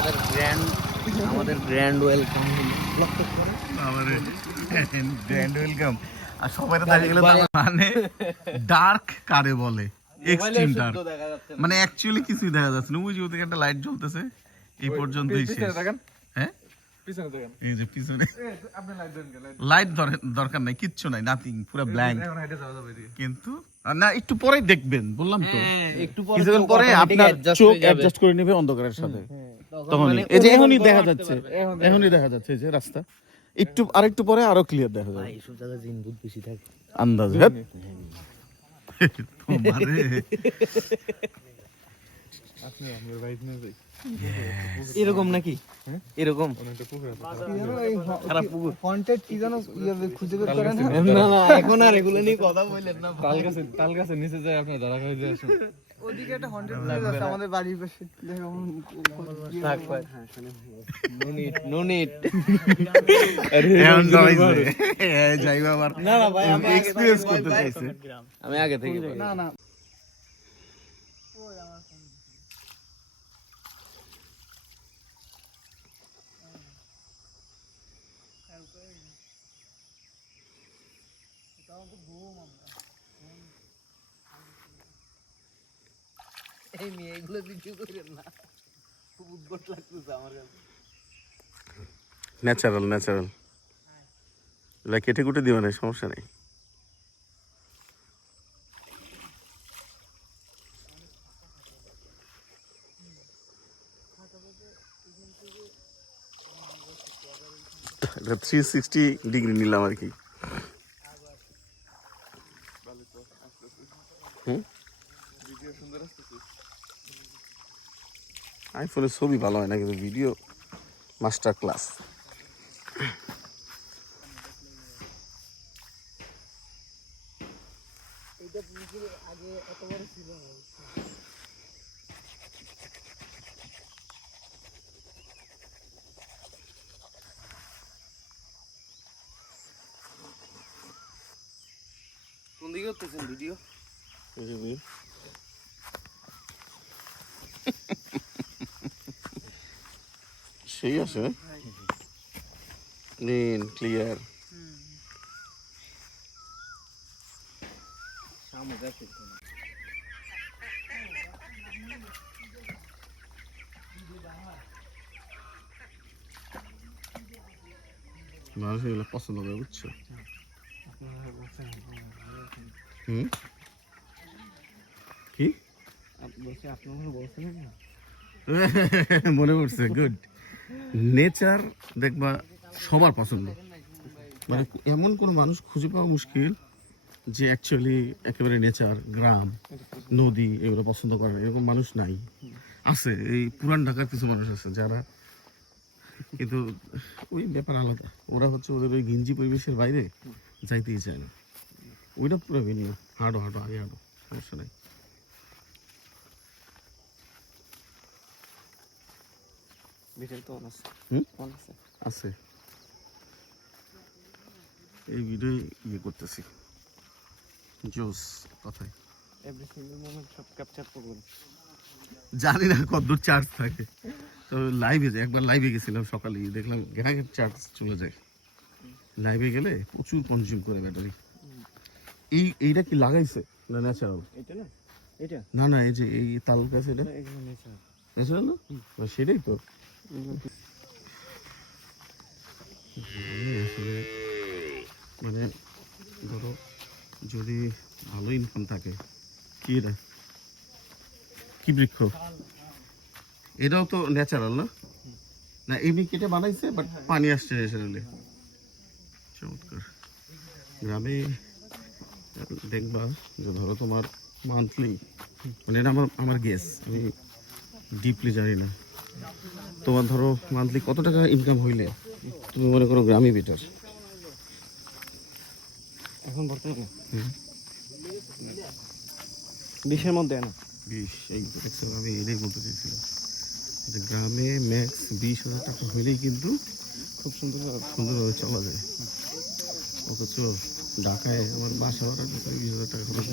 আমাদের গ্র্যান্ড আমাদের grand welcome আমাদের গ্র্যান্ড ওয়েলকাম আর সবাই দেখা গেলে তার মানে ডার্ক কারে বলে? এক্সট্রিম ডার্ক মানে অ্যাকচুয়ালি কিছুই দেখা যাচ্ছে না। ওই যে ওদিকে একটা লাইট জ্বলতেছে এই পর্যন্তই শেষ। হ্যাঁ? এই যে পিছনে। লাইট দরকার নাই কিচ্ছু নাই নাথিং পুরো ব্ল্যাঙ্ক কিন্তু না একটু পরেই দেখবেন বললাম তো। একটু পরে আপনার চোখ অ্যাডজাস্ট করে নেবে অন্ধকারের সাথে। তখন এই যে এখনই দেখা যাচ্ছে এখনই দেখা যাচ্ছে যে রাস্তা। একটু আরেকটু পরে আরও ক্লিয়ার দেখা যাবে। এইসব জায়গায় জিন ভূত বেশি থাকে। আন্দাজ হ্যাঁ? তোমারে এরকম নাকি? এরকম? খারাপ পুকুর। কন্টেন্ট কি জানো? ইয়ে খুঁজে বের না? না না এখন আর এগুলো নিয়ে কথা বললেন না। তাল গাছে তাল গাছে নিচে যায় আপনার ধরা খাই দিয়ে আসুন। ওদিকে একটা হন্টেড প্লেস আছে আমাদের বাড়ির পাশে। দেখো থাক ভাই নো নিড নো নিড এখন ডরাইছে এ যাইবা আবার না না ভাই আমি এক্সপেরিয়েন্স করতে চাইছে আমি আগে থেকে বলি। না না এই মেয়ে এগুলো ভিডিও করেন না। খুব উদ্ভট লাগতেছে আমার কাছে। ন্যাচারাল ন্যাচারাল এগুলা কেটে কুটে দিবে না সমস্যা নেই। থ্রি সিক্সটি ডিগ্রি নিলাম আর কি। আইফোনের ছবি ভালো হয় না কিন্তু ভিডিও মাস্টার ক্লাস। কোন দিকে করতেছেন ভিডিও? সেই আছে ক্লিন ক্লিয়ার মানুষ এগুলো পছন্দ করে বুঝছ হুম কি মনে পড়ছে গুড নেচার দেখবা সবার পছন্দ। মানে এমন কোনো মানুষ খুঁজে পাওয়া মুশকিল যে অ্যাকচুয়ালি একেবারে নেচার গ্রাম, নদী এগুলো পছন্দ করে না। এরকম মানুষ নাই। আছে, এই পুরান ঢাকার কিছু মানুষ আছে যারা কিন্তু ওই ব্যাপার আলাদা। ওরা হচ্ছে ওদের ওই গিঞ্জি পরিবেশের বাইরে যাইতেই চায় না। ওইটা পুরো ভিন্ন হাঁটো হাঁটো, আগে হাঁটো, সমস্যা নাই। ভিডিও তো আছে। হুম? আছে। আছে। এই ভিডিও ইয়ে করতেছি। জোস কথায় এভরি সিঙ্গেল মোমেন্ট সব ক্যাপচার করবেন জানি না কতদূর চার্জ থাকে। তো লাইভে একবার লাইভে গেছিলাম সকালে দেখলাম গ্যাংয়ের চার্জ চলে যায়। লাইভে গেলে প্রচুর কনজিউম করে ব্যাটারি এই এইটা কি লাগাইছে না ন্যাচারাল এটা না এটা? না না এই যে এই তাল গাছ এটা ন্যাচারাল না সেটাই তো। আসলে মানে ধরো যদি ভালো ইনকাম থাকে, কি এটা কি বৃক্ষ? এটাও তো ন্যাচারাল না? না এমনি কেটে বানাইছে বাট পানি আসছে ন্যাচারালি চমৎকার। গ্রামে দেখবা যে ধরো তোমার মান্থলি মানে এটা আমার আমার গেস আমি ডিপলি জানি না। তোমার ধরো মান্থলি কত টাকা ইনকাম হইলে? তুমি মনে করো গ্রামে বেটার। এখন বর্তমানে বিশের মধ্যে না? বিশ এই আমি এটাই বলতে চাইছিলাম। গ্রামে ম্যাক্স বিশ হাজার টাকা হইলেই কিন্তু খুব সুন্দর সুন্দরভাবে চলা যায়। অথচ ঢাকায় আমার বাসা ভাড়া ঢাকায় বিশ হাজার টাকা খরচ।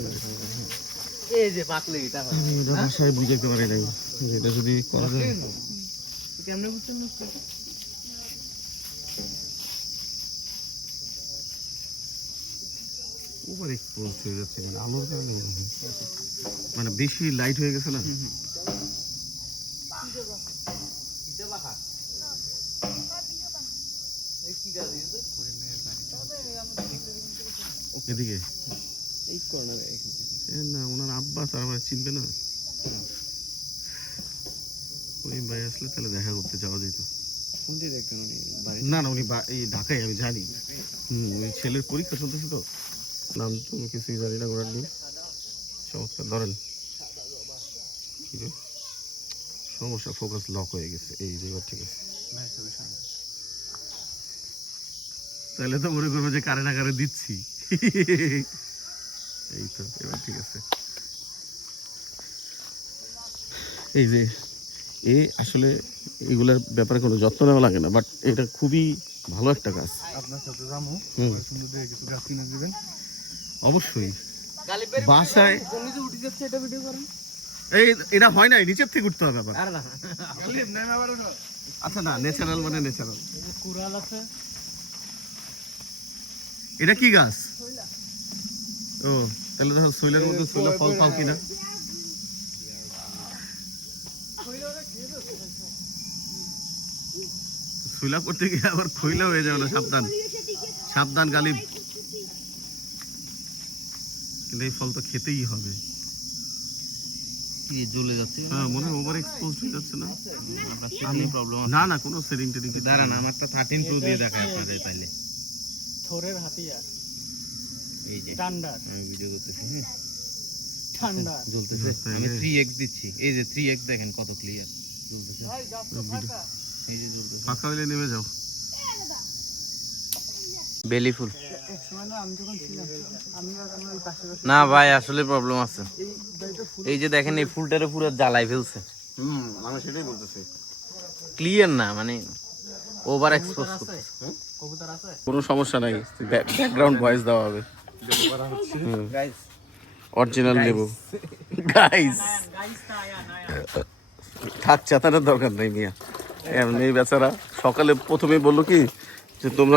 এই যে পাকলে এটা হয় এটা বাসায় বুঝাইতে পারি নাই। এটা যদি করা যায়। কেমনে বুঝছেন না হয়ে যাচ্ছে মানে আলোর কারণে বেশি লাইট হয়ে গেছে না? এদিকে। এই কর্নারে না ওনার আব্বা তার মানে চিনবে না? ওই ভাই আসলে তাহলে দেখা করতে যাওয়া যেত। না না উনি এই ঢাকায় আমি জানি। হুম ওই ছেলের পরীক্ষা চলতেছে তো। নাম তো আমি কিছুই জানি না ঘোরার নিয়ে চমৎকার ধরেন। সমস্যা ফোকাস লক হয়ে গেছে। এই এবার ঠিক আছে। তাহলে তো মনে করব যে কারে না কারে দিচ্ছি। এই তো এবার ঠিক আছে। এই যে এ আসলে এগুলার ব্যাপারে কোনো যত্ন নেওয়া লাগে না বাট এটা খুবই ভালো একটা কাজ। আপনার সাথে যাব হুম। সমুদ্রে কিছু গাছ কিনে দিবেন। অবশ্যই। বাসায় উঠে যাচ্ছে এটা ভিডিও করেন। এই এটা হয় নাই নিচের থেকে উঠতে হবে আবার। আচ্ছা না ন্যাচারাল মানে ন্যাচারাল কুড়াল আছে। এটা কি গাছ? ও তাহলে তো শৈলের মধ্যে শৈলা ফল পাও কিনা? শৈলা করতে গিয়ে আবার খৈলা হয়ে যাবে না সাবধান। সাবধান গালিব। কিন্তু এই ফল তো খেতেই হবে। কি জ্বলে যাচ্ছে? হ্যাঁ মনে হয় ওভার এক্সপোজ হয়ে যাচ্ছে না? আমি প্রবলেম না না কোনো সেটিং টেটিং দাঁড়ান আমারটা থার্টিন প্রো দিয়ে দেখায় আপনাদের তাইলে। থোরের হাতিয়ার এই যে ঠান্ডার আমি ভিডিও করতেছি হ্যাঁ? ঠান্ডার জ্বলতেছে। আমি রে। থ্রি এক্স দিচ্ছি। এই যে থ্রি দেখেন কত ক্লিয়ার জ্বলতেছে। এই যে জ্বলতেছে। ফাঁকা হইলে নেমে যাও। বেলি ফুল। না আমি যখন ছিলাম আমি আর আমার ওই পাশে পাশে না ভাই আসলে প্রবলেম আছে। এই যে দেখেন এই ফুলটারে পুরো জ্বালাই ফেলছে। হুম আমি সেটাই বলতেছি। ক্লিয়ার না মানে ওভার এক্সপোজ করতেছে। কোনো সমস্যা নাই। ব্যাকগ্রাউন্ড ভয়েস দেওয়া হবে। অরিজিনাল লেবু। গাইস থাক চেতানোর দরকার নেই মিয়া। এমনি বেচারা সকালে প্রথমে বলল কি যে তোমরা